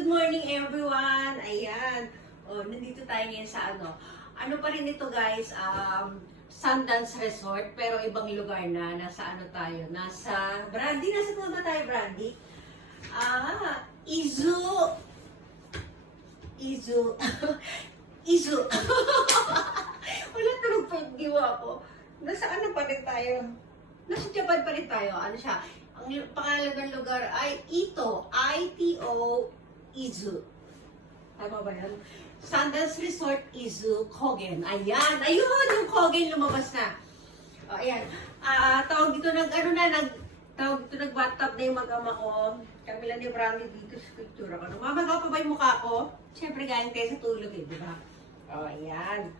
good morning everyone! Ayan. O, nandito tayo ngayon sa ano. Ano pa rin ito guys, Sundance Resort, pero ibang lugar na. Nasa ano tayo? Nasa Brandy. Nasa kung ba tayo, Brandy? Izu. Izu. Wala tulog pa yung giwa ko. Nasa ano pa rin tayo? Nasa Japan pa rin tayo. Ano siya? Ang pangalan ng lugar ay Ito. I-T-O Izu. Tama ba yan? Sundance Resort Izu Kogen. Ayan. Ayun! Yung Kogen lumabas na. O, ayan. Tawag dito nag-bathtub na yung mag-ama ko. Kami lang ni Brandy dito sa picture ako. Mamagaw pa ba yung mukha ko? Siyempre galing tayo sa tulog eh, di ba? O, ayan.